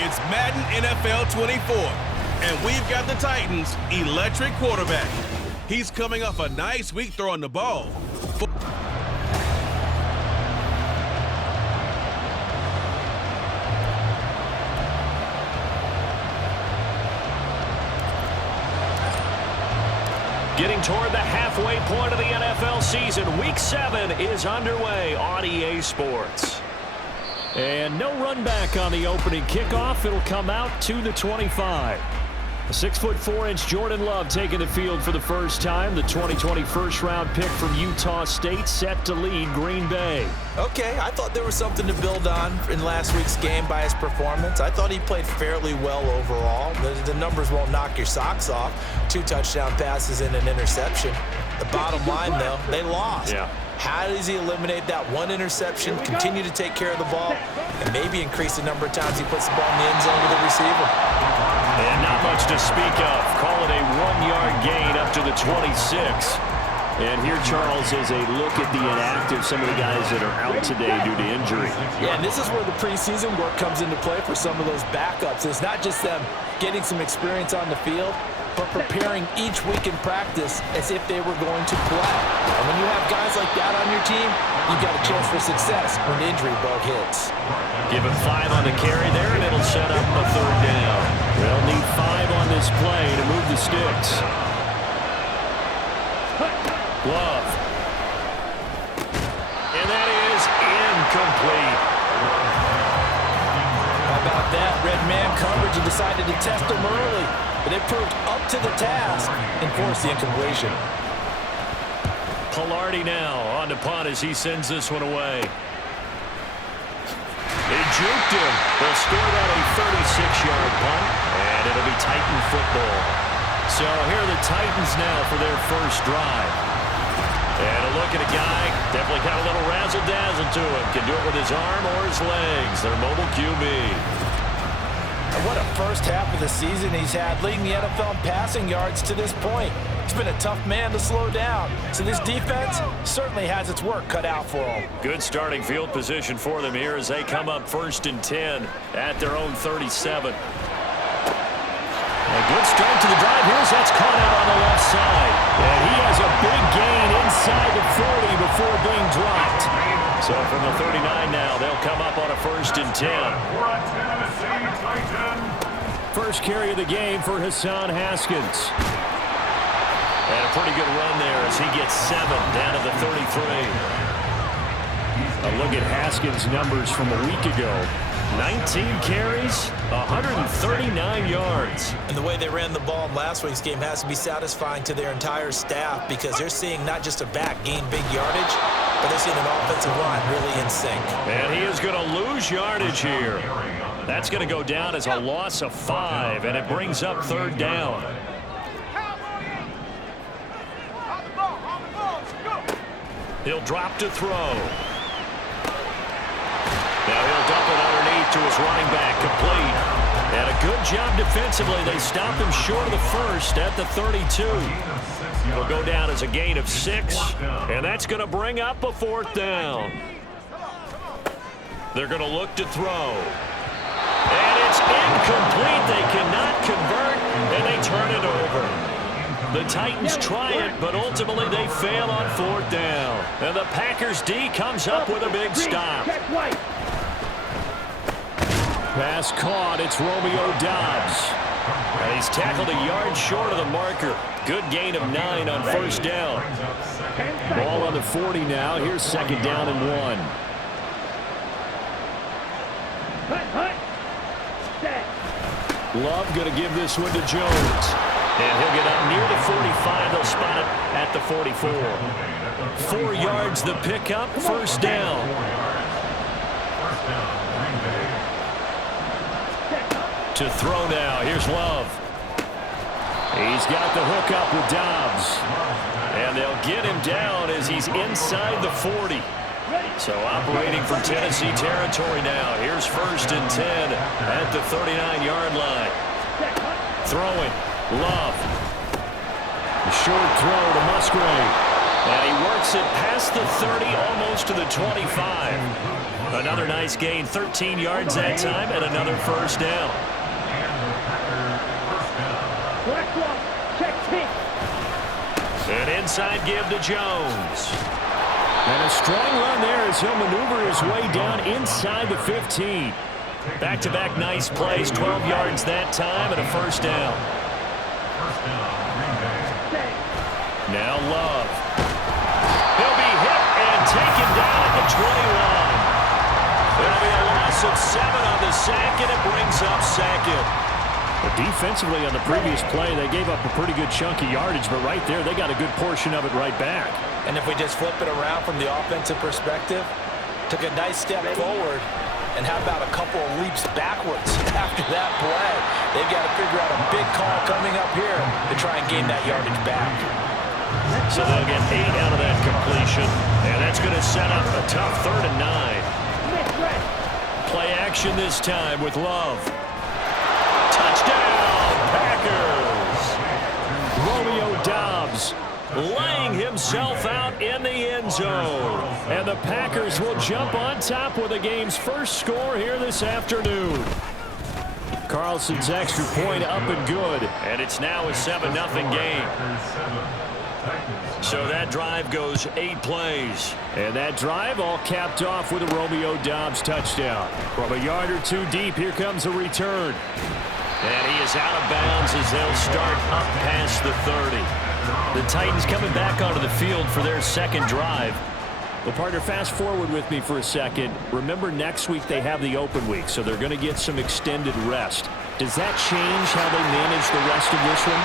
It's Madden NFL 24, and we've got the Titans' electric quarterback. He's coming off a nice week throwing the ball. Getting toward the halfway point of the NFL season, Week 7 is underway on EA Sports. And no run back on the opening kickoff. It'll come out to the 25. A 6'4" Jordan Love taking the field for the first time. The 2020 first-round pick from Utah State set to lead Green Bay. Okay, I thought there was something to build on in last week's game by his performance. I thought he played fairly well overall. The numbers won't knock your socks off. 2 touchdown passes and an interception. The bottom line, though, they lost. Yeah. How does he eliminate that one interception, continue to take care of the ball, and maybe increase the number of times he puts the ball in the end zone with the receiver? And not much to speak of. Call it a 1-yard gain up to the 26. And here, Charles, is a look at the inactive, some of the guys that are out today due to injury. Yeah, and this is where the preseason work comes into play for some of those backups. It's not just them getting some experience on the field, but preparing each week in practice as if they were going to play. And when you have guys like that on your team, you've got a chance for success when the injury bug hits. Give him 5 on the carry there, and it'll set up a 3rd down. They'll need 5 on this play to move the sticks. Love. And that is incomplete. How about that? Red man coverage and decided to test him early, but it proved up to the task and forced the incompletion. Palardy now on the punt as he sends this one away. They juked him. They'll score that a 36-yard punt, and it'll be Titan football. So here are the Titans now for their first drive. And a look at a guy, definitely got a little razzle-dazzle to him. Can do it with his arm or his legs. Their mobile QB. And what a first half of the season he's had, leading the NFL in passing yards to this point. He's been a tough man to slow down. So this defense certainly has its work cut out for him. Good starting field position for them here as they come up 1st and 10 at their own 37. A good start to the drive. Here's that's caught out on the left side. And he has a big gain inside the 40 before being dropped. So from the 39 now, they'll come up on a 1st and 10. First carry of the game for Hassan Haskins. And a pretty good run there as he gets 7 down to the 33. A look at Haskins' numbers from a week ago. 19 carries, 139 yards. And the way they ran the ball in last week's game has to be satisfying to their entire staff because they're seeing not just a back gain big yardage, but they're seeing an offensive line really in sync. And he is going to lose yardage here. That's going to go down as a loss of 5, and it brings up 3rd down. He'll drop to throw. Now he'll dump it underneath to his running back, complete. And a good job defensively. They stop him short of the 1st at the 32. It'll go down as a gain of 6, and that's going to bring up a 4th down. They're going to look to throw. And it's incomplete. They cannot convert, and they turn it over. The Titans try it, but ultimately they fail on 4th down. And the Packers D comes up with a big stop. Pass caught. It's Romeo Doubs. And he's tackled a yard short of the marker. Good gain of 9 on 1st down. Ball on the 40 now. Here's 2nd down and 1. Love going to give this one to Jones. And he'll get up near the 45. They'll spot it at the 44. 4 yards the pickup. 1st down. To throw now. Here's Love. He's got the hook up with Doubs. And they'll get him down as he's inside the 40. So operating from Tennessee territory now. Here's 1st and 10 at the 39-yard line. Throwing. Love. A short throw to Musgrave. And he works it past the 30, almost to the 25. Another nice gain, 13 yards that time, and another first down. An inside give to Jones. And a strong run there as he'll maneuver his way down inside the 15. Back-to-back nice plays, 12 yards that time, and a first down. Now Love. He'll be hit and taken down at the 21. It'll be a loss of 7 on the sack, and it brings up second. But defensively on the previous play, they gave up a pretty good chunk of yardage, but right there, they got a good portion of it right back. And if we just flip it around from the offensive perspective, took a nice step forward, and how about a couple of leaps backwards after that play? They've got to figure out a big call coming up here to try and gain that yardage back. So they'll get 8 out of that completion, and that's going to set up a tough 3rd and 9. Play action this time with Love. Touchdown, Packers! Romeo Doubs laying himself out in the end zone. And the Packers will jump on top with the game's first score here this afternoon. Carlson's extra point up and good. And it's now a 7-0 game. So that drive goes 8 plays. And that drive all capped off with a Romeo Doubs touchdown. From a yard or 2 deep, here comes a return. And he is out of bounds as they'll start up past the 30. The Titans coming back onto the field for their second drive. Well, partner, fast forward with me for a second. Remember, next week they have the open week, so they're going to get some extended rest. Does that change how they manage the rest of this one?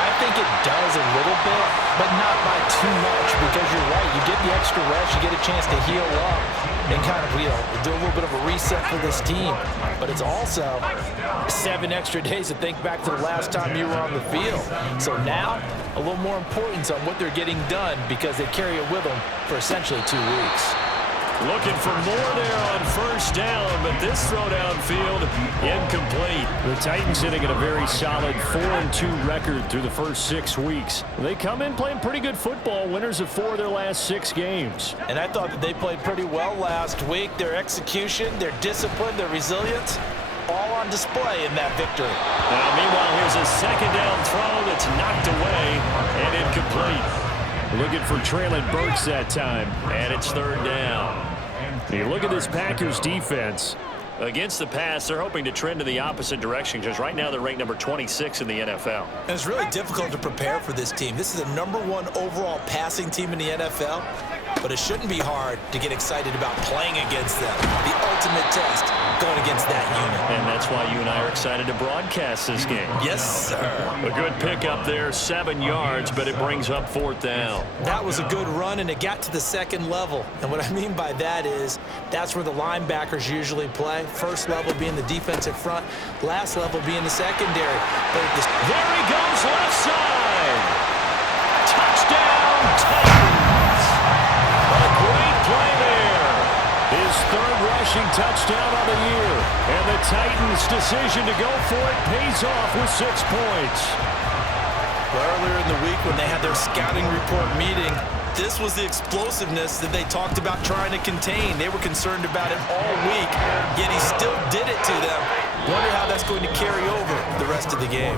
I think it does a little bit, but not by too much, because you're right. You get the extra rest, you get a chance to heal up and kind of, do a little bit of a reset for this team. But it's also 7 extra days to think back to the last time you were on the field. So now, a little more importance on what they're getting done, because they carry it with them for essentially 2 weeks. Looking for more there on first down, but this throw downfield incomplete. The Titans sitting at a very solid 4-2 record through the first 6 weeks. They come in playing pretty good football, winners of 4 of their last 6 games. And I thought that they played pretty well last week. Their execution, their discipline, their resilience, all on display in that victory. Now, meanwhile, here's a second down throw that's knocked away and incomplete. Looking for Traylon Burks that time, and it's 3rd down. You look at this Packers defense. Against the pass, they're hoping to trend in the opposite direction, because right now they're ranked number 26 in the NFL. And it's really difficult to prepare for this team. This is the #1 overall passing team in the NFL, but it shouldn't be hard to get excited about playing against them. The ultimate test, going against that unit. And that's why you and I are excited to broadcast this game. Yes, sir. A good pickup there, 7 yards, but it brings up 4th down. That was a good run, and it got to the second level. And what I mean by that is that's where the linebackers usually play. First level being the defensive front, last level being the secondary. But there he goes, left side. Touchdown, Titans. A great play there. His 3rd rushing touchdown of the year. And the Titans' decision to go for it pays off with 6 points. Earlier in the week when they had their scouting report meeting, this was the explosiveness that they talked about trying to contain. They were concerned about it all week, yet he still did it to them. Wonder how that's going to carry over the rest of the game.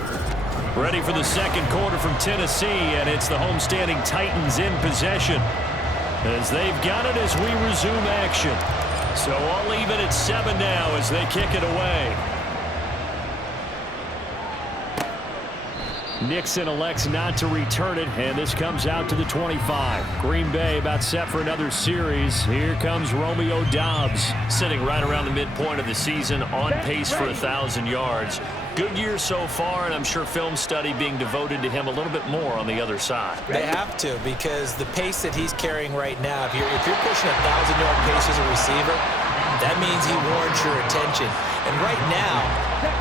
Ready for the second quarter from Tennessee, and it's the homestanding Titans in possession, as they've got it as we resume action. So I'll leave it at 7 now as they kick it away. Nixon elects not to return it, and this comes out to the 25. Green Bay about set for another series. Here comes Romeo Doubs, sitting right around the midpoint of the season, on pace for 1,000 yards. Good year so far, and I'm sure film study being devoted to him a little bit more on the other side. They have to, because the pace that he's carrying right now, if you're pushing a 1,000-yard pace as a receiver, that means he warrants your attention. And right now,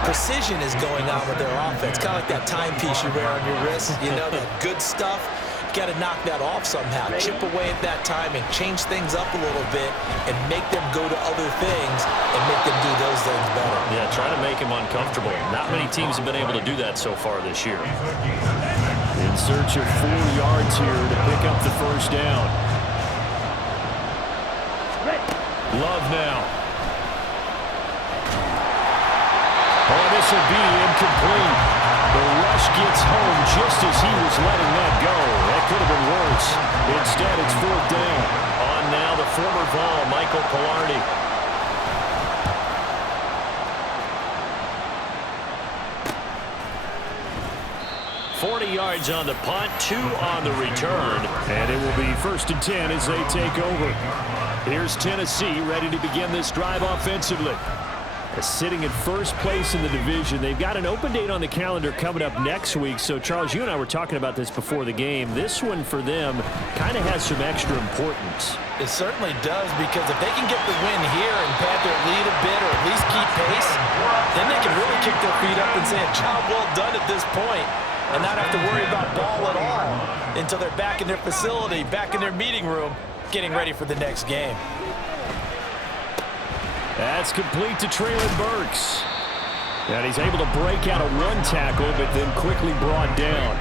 precision is going on with their offense. Kind of like that timepiece you wear on your wrist. You know, that good stuff. You got to knock that off somehow. Chip away at that timing, change things up a little bit, and make them go to other things and make them do those things better. Yeah, try to make him uncomfortable. Not many teams have been able to do that so far this year. In search of 4 yards here to pick up the first down. Love now. Oh, this will be incomplete. The rush gets home just as he was letting that go. That could have been worse. Instead, it's 4th down. On now, the former Vol, Michael Palardy. $40 yards on the punt, 2 on the return. And it will be 1st and 10 as they take over. Here's Tennessee ready to begin this drive offensively. Sitting in first place in the division. They've got an open date on the calendar coming up next week. So, Charles, you and I were talking about this before the game. This one for them kind of has some extra importance. It certainly does, because if they can get the win here and pad their lead a bit or at least keep pace, then they can really kick their feet up and say a job well done at this point and not have to worry about ball at all until they're back in their facility, back in their meeting room, getting ready for the next game. That's complete to Treylon Burks. And he's able to break out a 1 tackle, but then quickly brought down.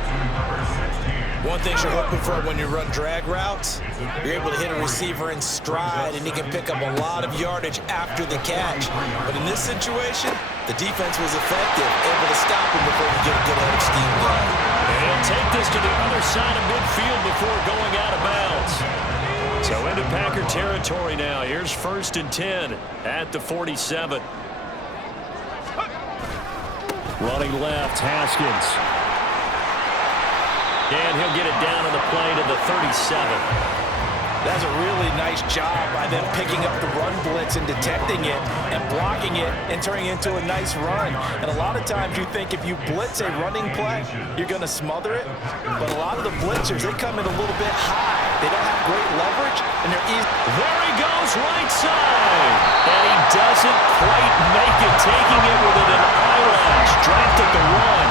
One thing you're hoping for when you run drag routes, you're able to hit a receiver in stride, and he can pick up a lot of yardage after the catch. But in this situation, the defense was effective, able to stop him before you get a good head of steam going. And he'll take this to the other side of midfield before going out of bounds. So into Packer territory now. Here's 1st and 10 at the 47. Running left, Haskins. And he'll get it down on the play to the 37. That's a really nice job by them picking up the run blitz and detecting it and blocking it and turning it into a nice run. And a lot of times you think if you blitz a running play, you're going to smother it. But a lot of the blitzers, they come in a little bit high. They don't have great leverage, and they're easy. There he goes, right side. And he doesn't quite make it, taking it within an eyelash. Dropped at the run.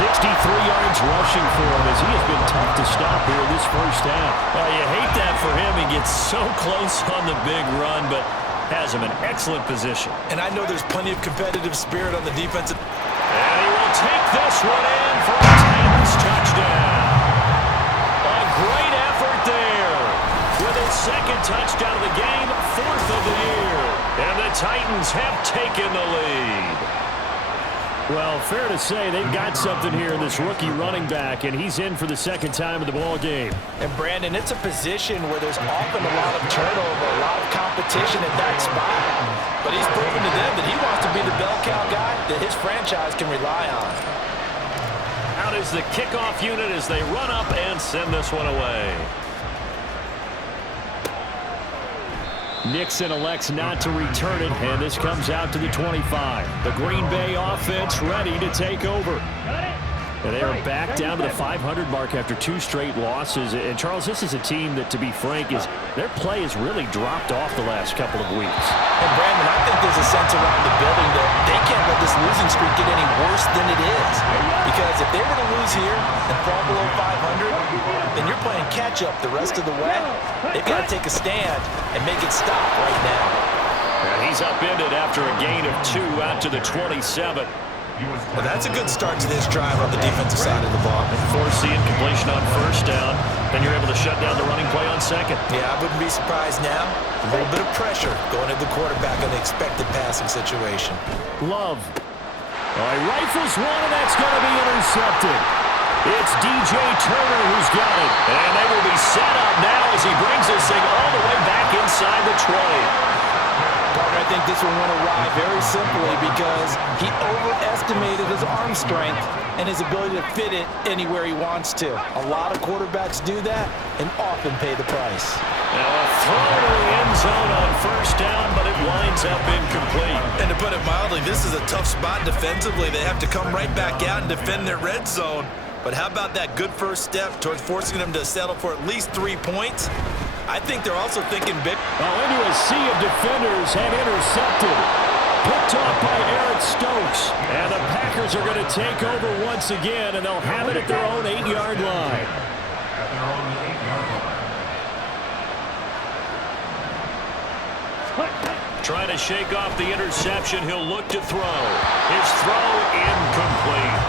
63 yards rushing for him as he has been tough to stop here this first half. You hate that for him. He gets so close on the big run, but has him in excellent position. And I know there's plenty of competitive spirit on the defensive. And he will take this one in for a Titans touchdown. A great effort there. With his 2nd touchdown of the game, 4th of the year. And the Titans have taken the lead. Well, fair to say they've got something here in this rookie running back, and he's in for the 2nd time of the ball game. And, Brandon, it's a position where there's often a lot of turnover, a lot of competition at that spot. But he's proven to them that he wants to be the bell cow guy that his franchise can rely on. Out is the kickoff unit as they run up and send this one away. Nixon elects not to return it, and this comes out to the 25. The Green Bay offense ready to take over. And they are back down to the 500 mark after 2 straight losses. And, Charles, this is a team that, to be frank, their play has really dropped off the last couple of weeks. And, Brandon, I think there's a sense around the building that they can't let this losing streak get any worse than it is. Because if they were to lose here and fall below 500, then you're playing catch-up the rest of the way. They've got to take a stand and make it stop right now. And he's upended after a gain of 2 out to the 27. Well, that's a good start to this drive on the defensive side of the ball. Force the incompletion on 1st down. Then you're able to shut down the running play on 2nd. Yeah, I wouldn't be surprised now. A little bit of pressure going at the quarterback in the expected passing situation. Love. He rifles one, and that's going to be intercepted. It's DJ Turner who's got it. And they will be set up now as he brings this thing all the way back inside the 20. I think this one went awry very simply because he overestimated his arm strength and his ability to fit it anywhere he wants to. A lot of quarterbacks do that and often pay the price. Now a throw to the end zone on 1st down, but it winds up incomplete. And to put it mildly, this is a tough spot defensively. They have to come right back out and defend their red zone. But how about that good first step towards forcing them to settle for at least 3 points? I think they're also thinking big. Well, into a sea of defenders and intercepted. Picked off by Eric Stokes. And the Packers are going to take over once again, and they'll have it at their own 8-yard line. Trying to shake off the interception. He'll look to throw. His throw incomplete.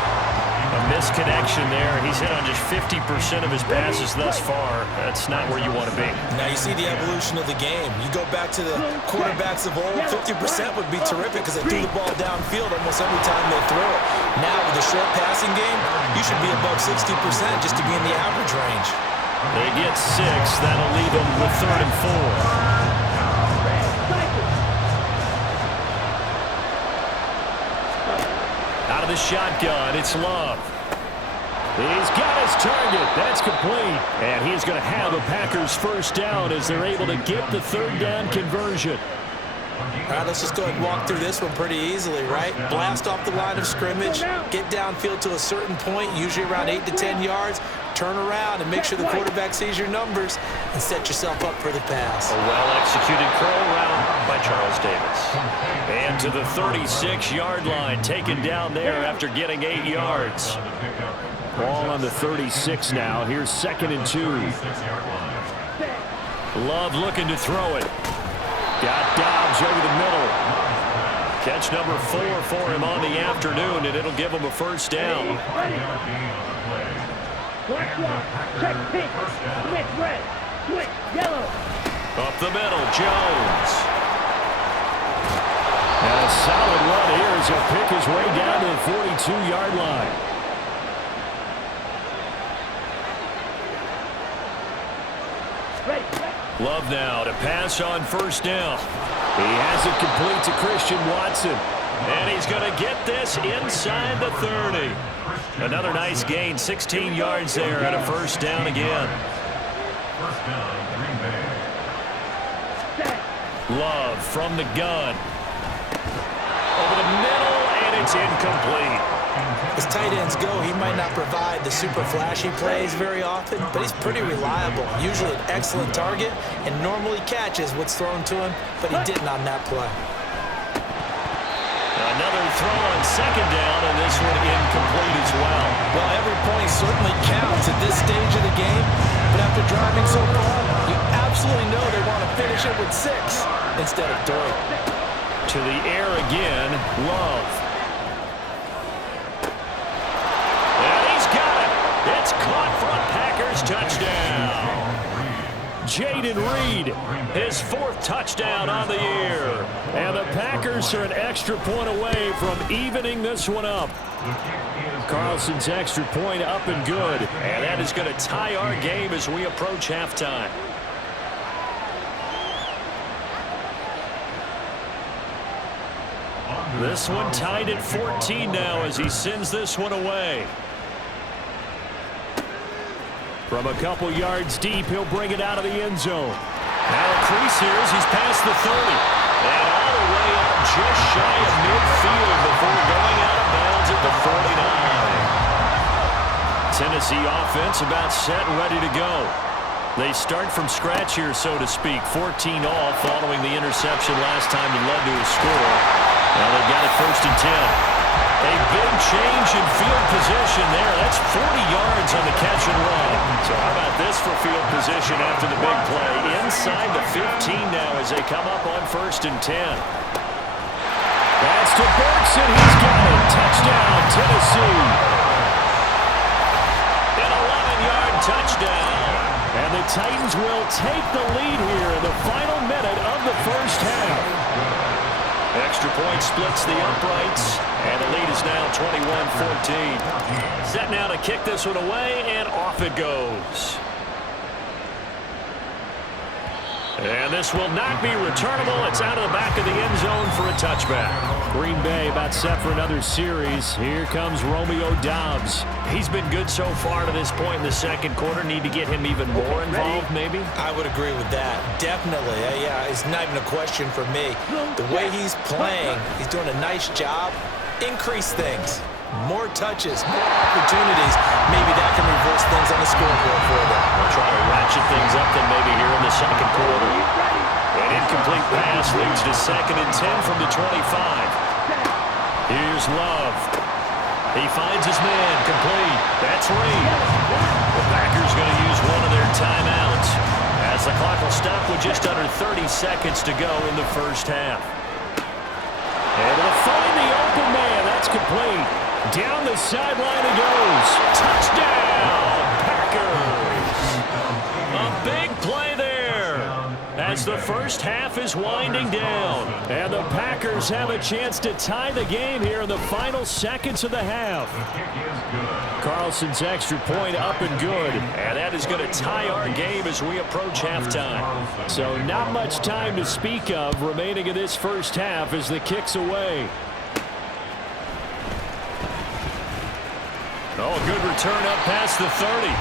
A missed connection there. He's hit on just 50% of his passes thus far. That's not where you want to be. Now you see the evolution of the game. You go back to the quarterbacks of old, 50% would be terrific because they threw the ball downfield almost every time they throw it. Now with the short passing game, you should be above 60% just to be in the average range. They get 6. That'll leave them with 3rd and 4. Out of the shotgun, it's Love. He's got his target. That's complete. And he's going to have a Packers first down as they're able to get the 3rd down conversion. All right, let's just go ahead and walk through this one pretty easily, right? Blast off the line of scrimmage, get downfield to a certain point, usually around 8 to 10 yards, turn around and make sure the quarterback sees your numbers and set yourself up for the pass. A well-executed curl route by Charles Davis. And to the 36-yard line, taken down there after getting 8 yards. Ball on the 36 now. Here's 2nd and 2. Love looking to throw it. Got Dobbs over the middle. Catch number 4 for him on the afternoon, and it'll give him a first down. Up the middle, Jones. And a solid run here as he'll pick his way down to the 42-yard line. Love now to pass on first down. He has it complete to Christian Watson. And he's going to get this inside the 30. Another nice gain, 16 yards there and a first down again. Love from the gun. Over the middle, and it's incomplete. As tight ends go, he might not provide the super flashy plays very often, but he's pretty reliable. Usually an excellent target and normally catches what's thrown to him, but he didn't on that play. Another throw on 2nd down, and this one incomplete as well. Well, every point certainly counts at this stage of the game, but after driving so far, you absolutely know they want to finish it with 6 instead of 3. To the air again, Love. It's caught for a Packers touchdown. Jayden Reed, his 4th touchdown on the year. And the Packers are an extra point away from evening this one up. Carlson's extra point up and good. And that is going to tie our game as we approach halftime. This one tied at 14 now as he sends this one away. From a couple yards deep, he'll bring it out of the end zone. Now a crease here as he's past the 30. And all the way up just shy of midfield before going out of bounds at the 49. Tennessee offense about set and ready to go. They start from scratch here, so to speak. 14 all following the interception last time that led to a score. Now they've got it 1st and 10. A big change in field position there. That's 40 yards on the catch and run. So how about this for field position after the big play? Inside the 15 now as they come up on 1st and 10. That's to Burks, and he's got it. Touchdown, Tennessee. An 11-yard touchdown. And the Titans will take the lead here in the final minute of the first half. Extra point splits the uprights, and the lead is now 21-14. Set now to kick this one away, and off it goes. And this will not be returnable. It's out of the back of the end zone for a touchback. Green Bay about set for another series. Here comes Romeo Doubs. He's been good so far to this point in the 2nd quarter. Need to get him even more involved, maybe? I would agree with that. Definitely. Yeah, it's not even a question for me. The way he's playing, he's doing a nice job. Increase things. More touches, more opportunities. Maybe that can reverse things on the scoreboard for them. We'll try to ratchet things up then maybe here in the 2nd quarter. An incomplete pass leads to 2nd and 10 from the 25. Here's Love. He finds his man, complete. That's Reed. The Packers going to use one of their timeouts as the clock will stop with just under 30 seconds to go in the first half. Able to find the open man. That's complete. Down the sideline he goes. Touchdown, Packers. A big play there as the first half is winding down. And the Packers have a chance to tie the game here in the final seconds of the half. Carlson's extra point up and good. And that is going to tie our game as we approach halftime. So not much time to speak of remaining in this first half as the kick's away. Oh, a good return up past the 30.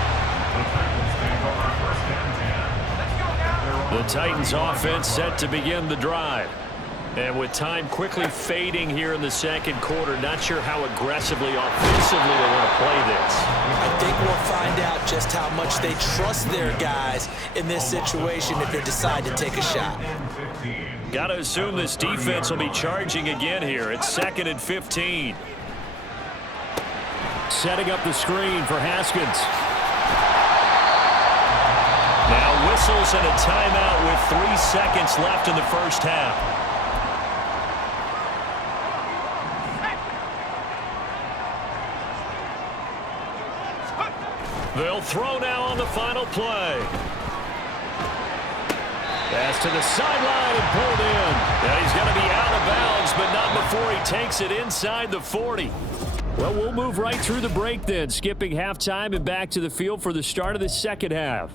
The Titans offense set to begin the drive. And with time quickly fading here in the second quarter, not sure how aggressively, offensively they want to play this. I think we'll find out just how much they trust their guys in this situation if they decide to take a shot. Got to assume this defense will be charging again here. It's 2nd and 15. Setting up the screen for Haskins. Now whistles and a timeout with 3 seconds left in the first half. They'll throw now on the final play. Pass to the sideline and pulled in. Yeah, he's going to be out of bounds, but not before he takes it inside the 40. Well, we'll move right through the break then, skipping halftime and back to the field for the start of the second half.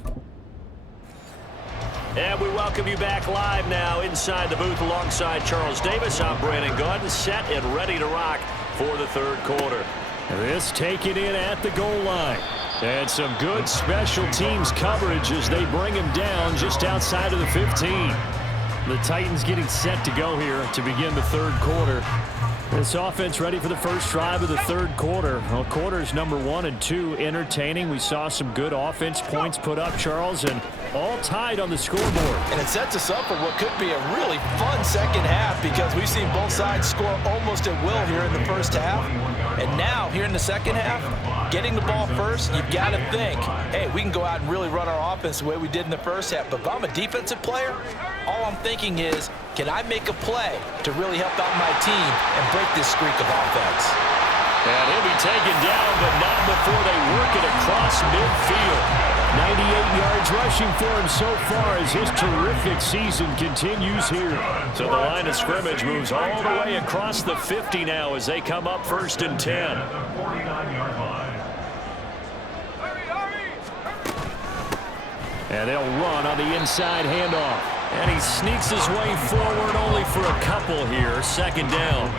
And we welcome you back live now inside the booth alongside Charles Davis. I'm Brandon Gaudin, set and ready to rock for the third quarter. This taken in at the goal line. And some good special teams coverage as they bring him down just outside of the 15. The Titans getting set to go here to begin the third quarter. This offense ready for the first drive of the third quarter. Well, quarters number 1 and 2 entertaining. We saw some good offense points put up, Charles, and all tied on the scoreboard. And it sets us up for what could be a really fun second half because we've seen both sides score almost at will here in the first half. And now, here in the second half, getting the ball first, you've got to think, hey, we can go out and really run our offense the way we did in the first half. But if I'm a defensive player, all I'm thinking is, can I make a play to really help out my team and break this streak of offense? And he'll be taken down, but not before they work it across midfield. 98 yards rushing for him so far as his terrific season continues here. So the line of scrimmage moves all the way across the 50 now as they come up 1st and 10. And they'll run on the inside handoff. And he sneaks his way forward only for a couple here. 2nd down.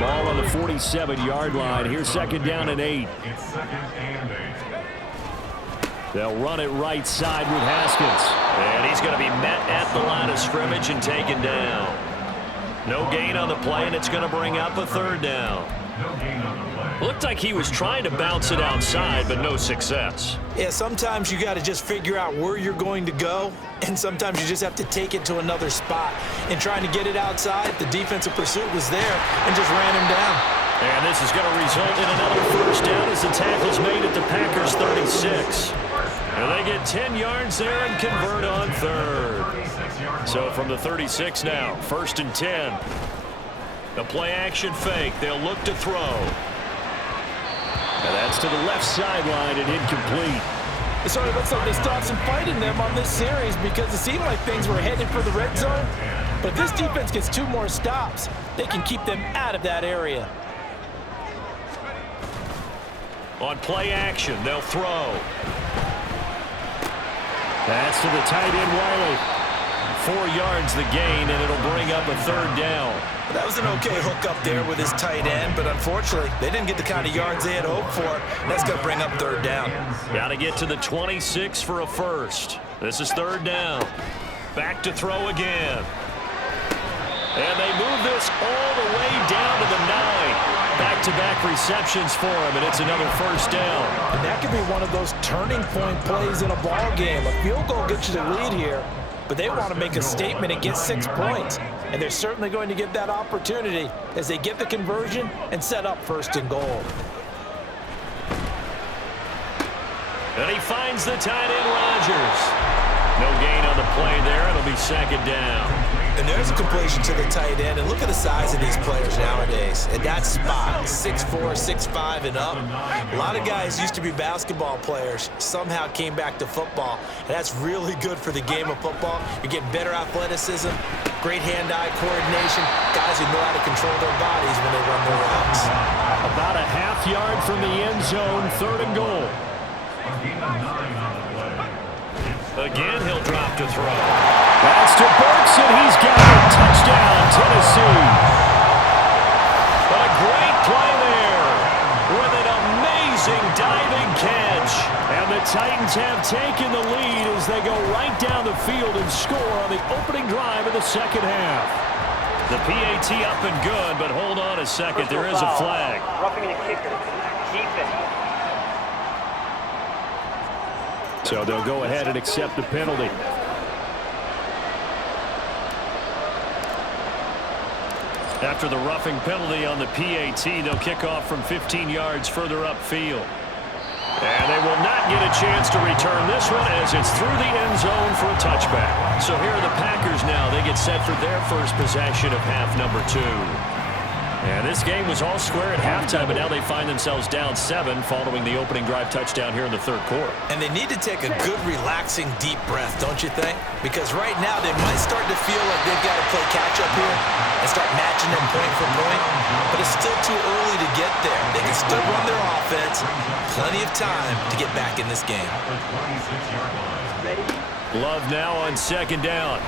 Ball on the 47-yard line. Here's 2nd down and 8. They'll run it right side with Haskins. And he's going to be met at the line of scrimmage and taken down. No gain on the play, and it's going to bring up a 3rd down. Looked like he was trying to bounce it outside, but no success. Yeah, sometimes you got to just figure out where you're going to go, and sometimes you just have to take it to another spot. And trying to get it outside, the defensive pursuit was there and just ran him down. And this is going to result in another 1st down as the tackle's made at the Packers 36. And they get 10 yards there and convert on 3rd. So from the 36 now, 1st and 10. The play action fake. They'll look to throw. And that's to the left sideline and incomplete. It sort of looks like they stopped some fighting them on this series because it seemed like things were headed for the red zone. But if this defense gets 2 more stops, they can keep them out of that area. On play action, they'll throw. That's to the tight end, Wiley. 4 yards the gain, and it'll bring up a 3rd down. That was an okay hook up there with his tight end, but unfortunately, they didn't get the kind of yards they had hoped for. That's going to bring up 3rd down. Got to get to the 26 for a 1st. This is 3rd down. Back to throw again. And they move this all the way down to the 9. Back-to-back receptions for him, and it's another 1st down. And that could be one of those turning point plays in a ball game. A field goal gets you the lead here, but they want to make a statement and get 6 points. And they're certainly going to get that opportunity as they get the conversion and set up 1st and goal. And he finds the tight end, Rodgers. No gain on the play there. It'll be 2nd down. And there's a completion to the tight end. And look at the size of these players nowadays. At that spot, 6'4", 6'5", and up. A lot of guys used to be basketball players, somehow came back to football. And that's really good for the game of football. You're getting better athleticism, great hand-eye coordination, guys who know how to control their bodies when they run their routes. About a half yard from the end zone, 3rd and goal. Again, he'll drop to throw. Pass to Burks, and he's got it. Touchdown, Tennessee. A great play there with an amazing diving catch. And the Titans have taken the lead as they go right down the field and score on the opening drive of the second half. The PAT up and good, but hold on a second. There is a flag. Roughing the kicker. Defense. So they'll go ahead and accept the penalty. After the roughing penalty on the PAT, they'll kick off from 15 yards further upfield. And they will not get a chance to return this one as it's through the end zone for a touchback. So here are the Packers now. They get set for their first possession of half number 2. And this game was all square at halftime, but now they find themselves down 7 following the opening drive touchdown here in the 3rd quarter. And they need to take a good, relaxing, deep breath, don't you think? Because right now they might start to feel like they've got to play catch-up here and start matching them point for point. But it's still too early to get there. They can still run their offense. Plenty of time to get back in this game. Love now on 2nd down.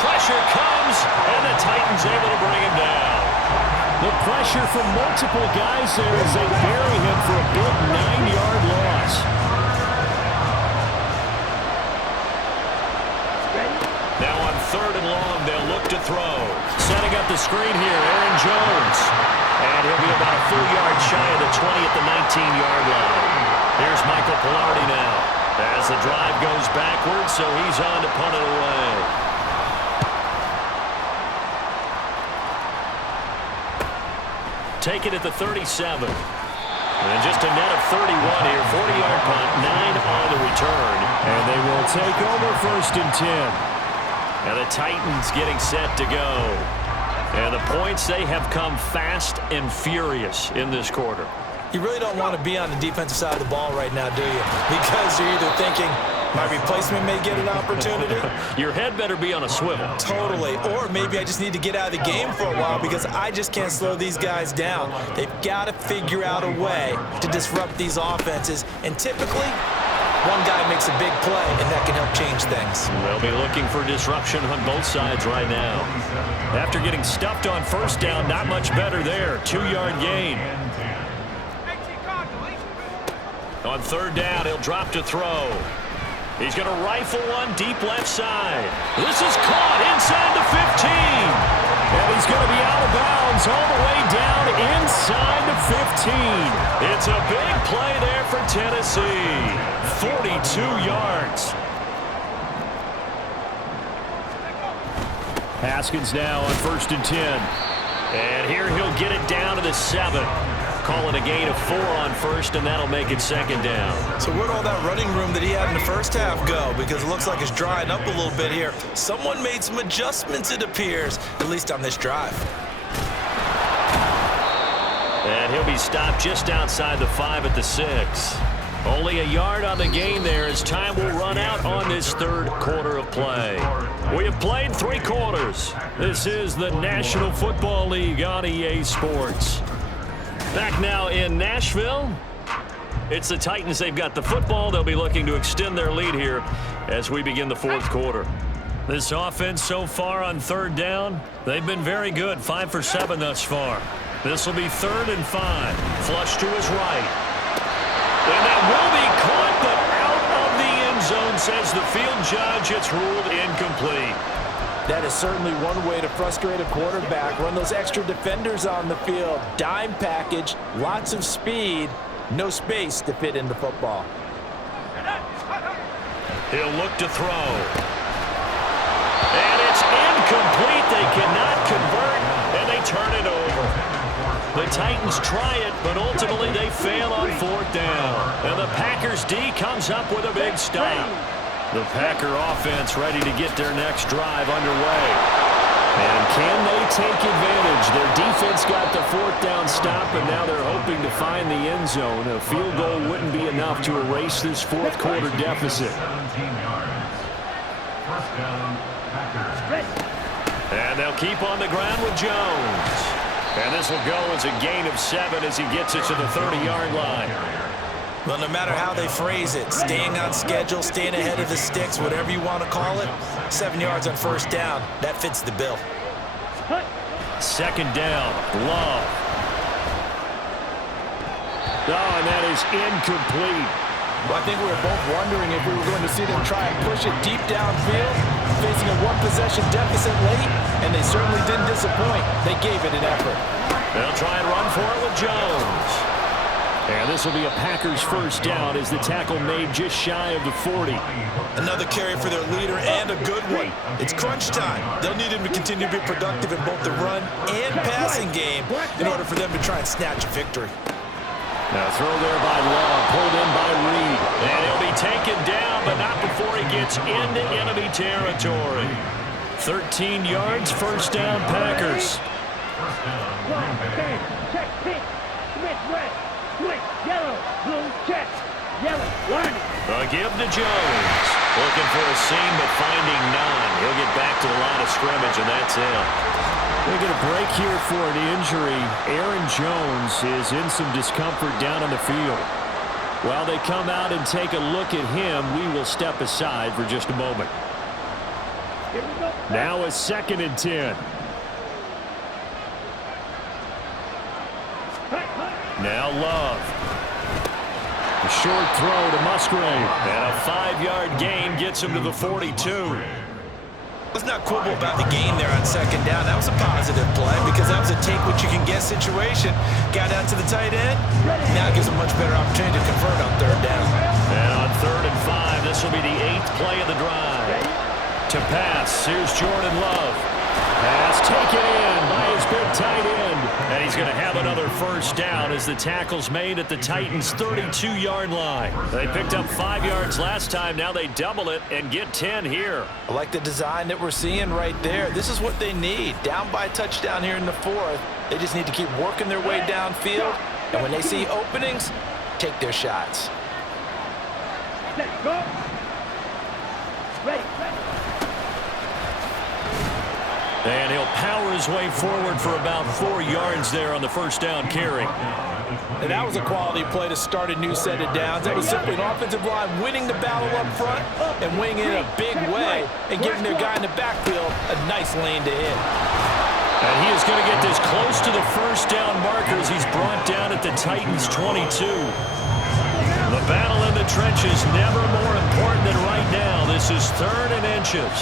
Pressure comes, and the Titans able to bring him down. The pressure from multiple guys there as they bury him for a big 9-yard loss. Now on 3rd and long, they'll look to throw. Setting up the screen here, Aaron Jones. And he'll be about a full yard shy of the 20 at the 19-yard line. Here's Michael Pilardi now. As the drive goes backwards, so he's on to punt it away. Take it at the 37. And just a net of 31 here. 40-yard punt, 9 on the return. And they will take over 1st and 10. And the Titans getting set to go. And the points, they have come fast and furious in this quarter. You really don't want to be on the defensive side of the ball right now, do you? Because you're either thinking, my replacement may get an opportunity. Your head better be on a swivel. Totally. Or maybe I just need to get out of the game for a while because I just can't slow these guys down. They've got to figure out a way to disrupt these offenses. And typically, one guy makes a big play, and that can help change things. They'll be looking for disruption on both sides right now. After getting stuffed on 1st down, not much better there. 2-yard gain. On 3rd down, he'll drop to throw. He's going to rifle one deep left side. This is caught inside the 15. And he's going to be out of bounds all the way down inside the 15. It's a big play there for Tennessee. 42 yards. Haskins now on 1st and 10. And here he'll get it down to the 7. Call it a gain of 4 on 1st, and that'll make it 2nd down. So where'd all that running room that he had in the 1st half go? Because it looks like it's drying up a little bit here. Someone made some adjustments, it appears, at least on this drive. And he'll be stopped just outside the 5 at the 6. Only a yard on the gain there as time will run out on this 3rd quarter of play. We have played 3 quarters. This is the National Football League on EA Sports. Back now in Nashville. It's the Titans. They've got the football. They'll be looking to extend their lead here as we begin the 4th quarter. This offense so far on 3rd down, they've been very good. 5 for 7 thus far. This will be 3rd and 5. Flush to his right. And that will be caught, but out of the end zone, says the field judge. It's ruled incomplete. That is certainly one way to frustrate a quarterback. Run those extra defenders on the field. Dime package, lots of speed, no space to fit into football. He'll look to throw. And it's incomplete. They cannot convert, and they turn it over. The Titans try it, but ultimately they fail on 4th down. And the Packers D comes up with a big stop. The Packer offense ready to get their next drive underway. And can they take advantage? Their defense got the fourth down stop, and now they're hoping to find the end zone. A field goal wouldn't be enough to erase this fourth quarter deficit. And they'll keep on the ground with Jones. And this will go as a gain of 7 as he gets it to the 30-yard line. Well, no matter how they phrase it, staying on schedule, staying ahead of the sticks, whatever you want to call it, 7 yards on first down, that fits the bill. Second down, Love. Oh, and that is incomplete. Well, I think we were both wondering if we were going to see them try and push it deep downfield, facing a one-possession deficit late, and they certainly didn't disappoint. They gave it an effort. They'll try and run for it with Jones. And this will be a Packers first down as the tackle made just shy of the 40. Another carry for their leader and a good one. It's crunch time. They'll need him to continue to be productive in both the run and passing game in order for them to try and snatch a victory. Now throw there by Love, pulled in by Reed. And he'll be taken down, but not before he gets into enemy territory. 13 yards, first down, Packers. Check, pink, Smith, red, switch, yellow, blue, check, yellow, line. Give to Jones. Looking for a seam, but finding none. He'll get back to the line of scrimmage, and that's it. They get a break here for an injury. Aaron Jones is in some discomfort down on the field. While they come out and take a look at him, we will step aside for just a moment. Now a 2nd and 10. Now Love. A short throw to Musgrave. And a 5-yard gain gets him to the 42. Let's not quibble about the gain there on second down. That was a positive play because that was a take-what-you-can-get situation. Got out to the tight end. Now it gives a much better opportunity to convert on third down. And on 3rd and 5, this will be the 8th play of the drive. To pass, here's Jordan Love. Pass taken in by his big tight end. And he's going to have another first down as the tackle's made at the Titans' 32-yard line. They picked up 5 yards last time. Now they double it and get 10 here. I like the design that we're seeing right there. This is what they need. Down by a touchdown here in the 4th. They just need to keep working their way downfield. And when they see openings, take their shots. Let's go. Ready. And he'll power his way forward for about 4 yards there on the first down carry. And that was a quality play to start a new set of downs. That was simply an offensive line winning the battle up front and winning it in a big way and giving their guy in the backfield a nice lane to hit. And he is going to get this close to the first down marker as he's brought down at the Titans' 22. The battle in the trenches never more important than right now. This is 3rd and inches.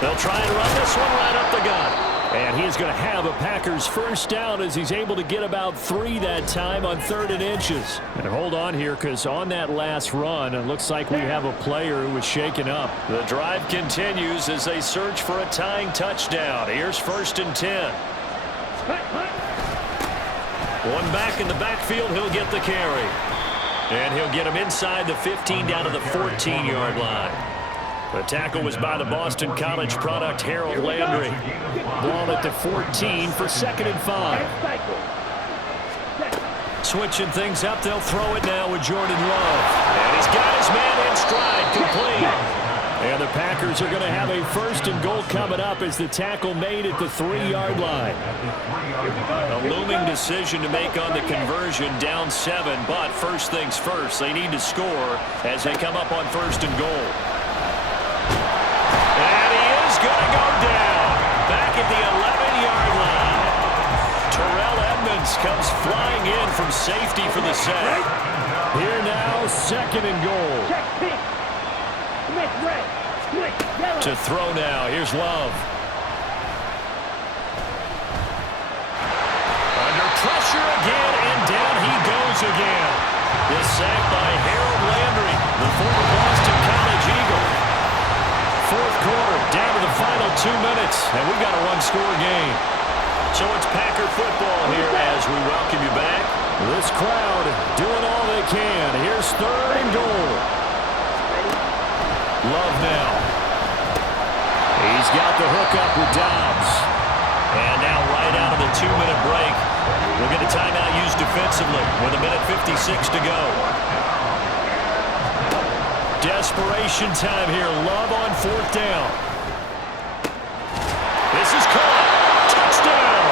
They'll try and run this one right up the gut. And he's going to have a Packers first down as he's able to get about 3 that time on 3rd and inches. And hold on here because on that last run, it looks like we have a player who was shaken up. The drive continues as they search for a tying touchdown. Here's 1st and 10. One back in the backfield, he'll get the carry. And he'll get him inside the 15 down to the 14-yard line. The tackle was by the Boston College product, Harold Landry. Ball at the 14 for 2nd and 5. Switching things up, they'll throw it now with Jordan Love. And he's got his man in stride, complete. And the Packers are going to have a 1st and goal coming up as the tackle made at the 3-yard line. A looming decision to make on the conversion, down 7, but first things first, they need to score as they come up on 1st and goal. And he is going to go down back at the 11-yard line. Terrell Edmunds comes flying in from safety for the sack. Here now, 2nd and goal. Check, pink, Smith, red, switch, yellow. To throw now, here's Love. Under pressure again, and down he goes again. This sack by Harold Landry, the former Boston College Eagle. 4th quarter, down to the final 2 minutes, and we've got a one-score game. So it's Packer football here as we welcome you back. This crowd doing all they can. Here's 3rd and goal. Love now. He's got the hook up with Dobbs. And now right out of the 2-minute break, we'll get a timeout used defensively with 1:56 to go. Desperation time here. Love on 4th down. This is caught. Touchdown.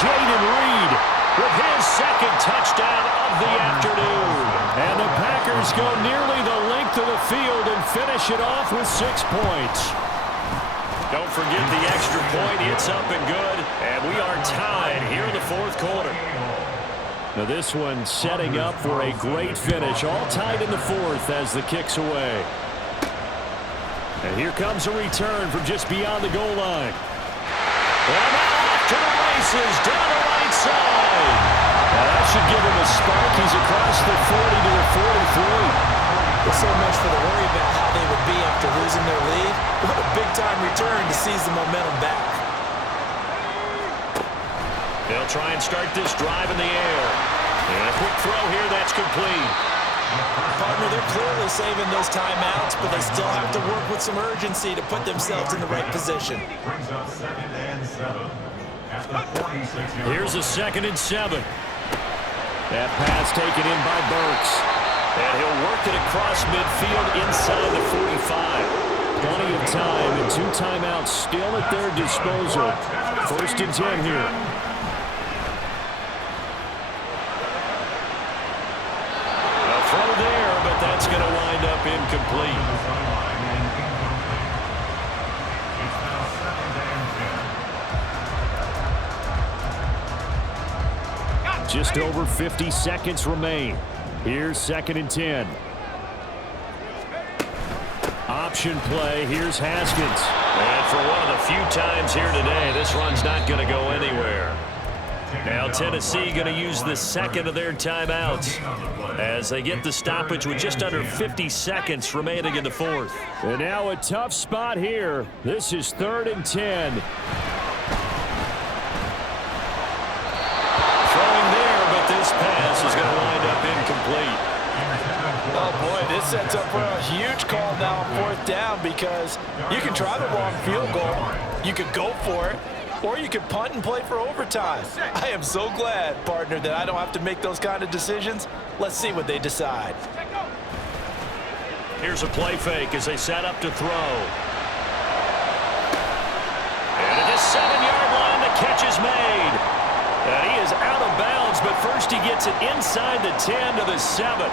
Jayden Reed with his 2nd touchdown of the afternoon. And the Packers go nearly the length of the field and finish it off with 6 points. Don't forget the extra point. It's up and good. And we are tied here in the 4th quarter. Now this one setting up for a great finish. All tied in the 4th as the kick's away. And here comes a return from just beyond the goal line. And now off to the races down the right side. Now that should give him a spark. He's across the 40 to the 43. There's so much for the worry about how they would be after losing their lead. What a big-time return to seize the momentum back. They'll try and start this drive in the air. And a quick throw here, that's complete. Partner, they're clearly saving those timeouts, but they still have to work with some urgency to put themselves in the right position. Here's a 2nd and 7. That pass taken in by Burks. And he'll work it across midfield inside the 45. Plenty of time and 2 timeouts still at their disposal. 1st and 10 here. A throw there, but that's going to wind up incomplete. Just over 50 seconds remain. Here's 2nd and 10. Option play. Here's Haskins. And for one of the few times here today, this run's not going to go anywhere. Now Tennessee going to use the 2nd of their timeouts as they get the stoppage with just under 50 seconds remaining in the 4th. And now a tough spot here. This is 3rd and 10. This pass is going to wind up incomplete. Oh, boy, this sets up for a huge call now on 4th down because you can try the wrong field goal, you could go for it, or you could punt and play for overtime. I am so glad, partner, that I don't have to make those kind of decisions. Let's see what they decide. Here's a play fake as they set up to throw. And at the 7-yard line, the catch is made. And he is out of bounds, but first he gets it inside the 10 to the 7.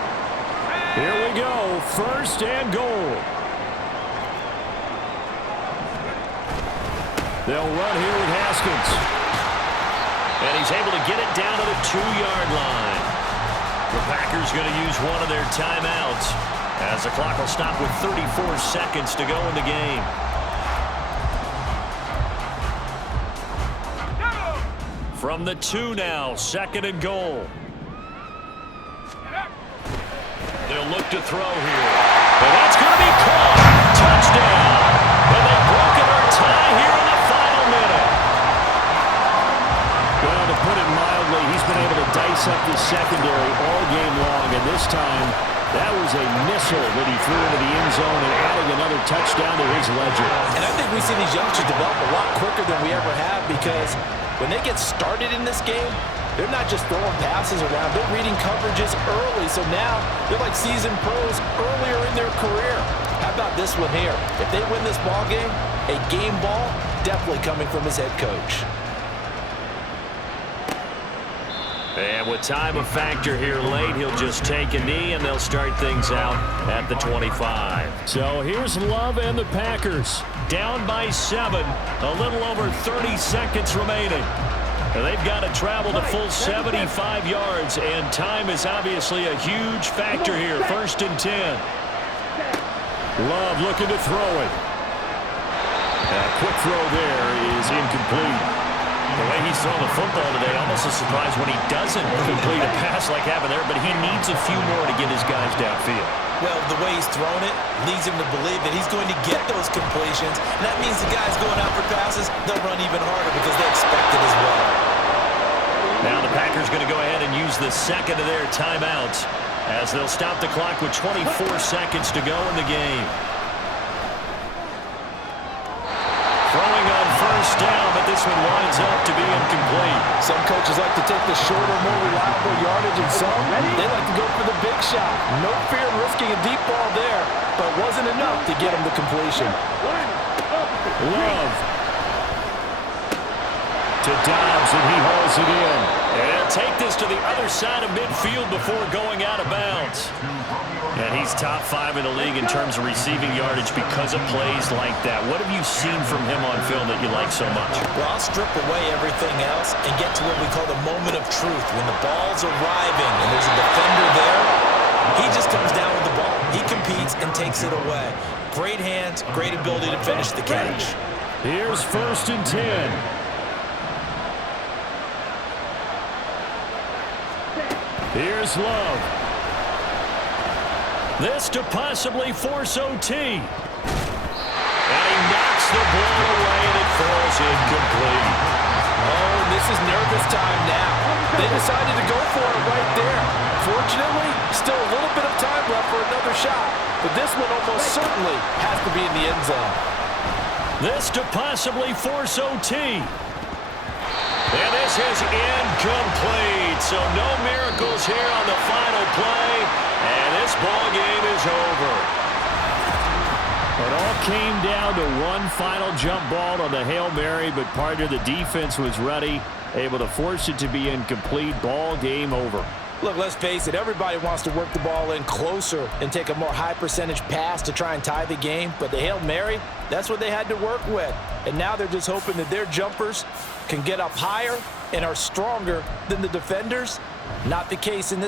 Here we go, 1st and goal. They'll run here with Haskins. And he's able to get it down to the 2-yard line. The Packers going to use one of their timeouts as the clock will stop with 34 seconds to go in the game. From the 2 now, 2nd and goal. They'll look to throw here. And that's going to be caught. Touchdown. And they've broken our tie here in the final minute. Well, to put it mildly, he's been able to dice up the secondary all game long. And this time, that was a missile that he threw into the end zone and added another touchdown to his ledger. And I think we see these youngsters develop a lot quicker than we ever have because when they get started in this game, they're not just throwing passes around. They're reading coverages early. So now they're like seasoned pros earlier in their career. How about this one here? If they win this ball game, a game ball definitely coming from his head coach. And with time a factor here late, he'll just take a knee and they'll start things out at the 25. So here's Love and the Packers. Down by 7. A little over 30 seconds remaining. And they've got to travel the full 75 yards, and time is obviously a huge factor here. 1st and 10. Love looking to throw it. A quick throw there is incomplete. The way he's throwing the football today, almost a surprise when he doesn't complete a pass like happened there, but he needs a few more to get his guys downfield. Well, the way he's thrown it leads him to believe that he's going to get those completions. And that means the guys going out for passes, they'll run even harder because they expect it as well. Now the Packers going to go ahead and use the second of their timeouts as they'll stop the clock with 24 seconds to go in the game. Throwing on first down, but this one winds up to be incomplete. Some coaches like to take the shorter, more reliable yardage, and some, they like to go for the big shot. No fear in risking a deep ball there, but it wasn't enough to get him the completion. Love to Dobbs, and he hauls it in. And take this to the other side of midfield before going out of bounds. And he's top 5 in the league in terms of receiving yardage because of plays like that. What have you seen from him on film that you like so much? Well, I'll strip away everything else and get to what we call the moment of truth. When the ball's arriving and there's a defender there, he just comes down with the ball. He competes and takes it away. Great hands, great ability to finish the catch. Here's 1st and 10. Here's Love. This to possibly force OT. And he knocks the ball away, and it falls incomplete. Oh, this is nervous time now. They decided to go for it right there. Fortunately, still a little bit of time left for another shot. But this one almost certainly has to be in the end zone. This to possibly force OT. And this is incomplete. So no miracles here on the final play. And this ball game is over. It all came down to one final jump ball on the Hail Mary, but part of the defense was ready, able to force it to be incomplete. Ball game over. Look, let's face it, everybody wants to work the ball in closer and take a more high percentage pass to try and tie the game. But the Hail Mary, that's what they had to work with. And now they're just hoping that their jumpers can get up higher and are stronger than the defenders. Not the case in this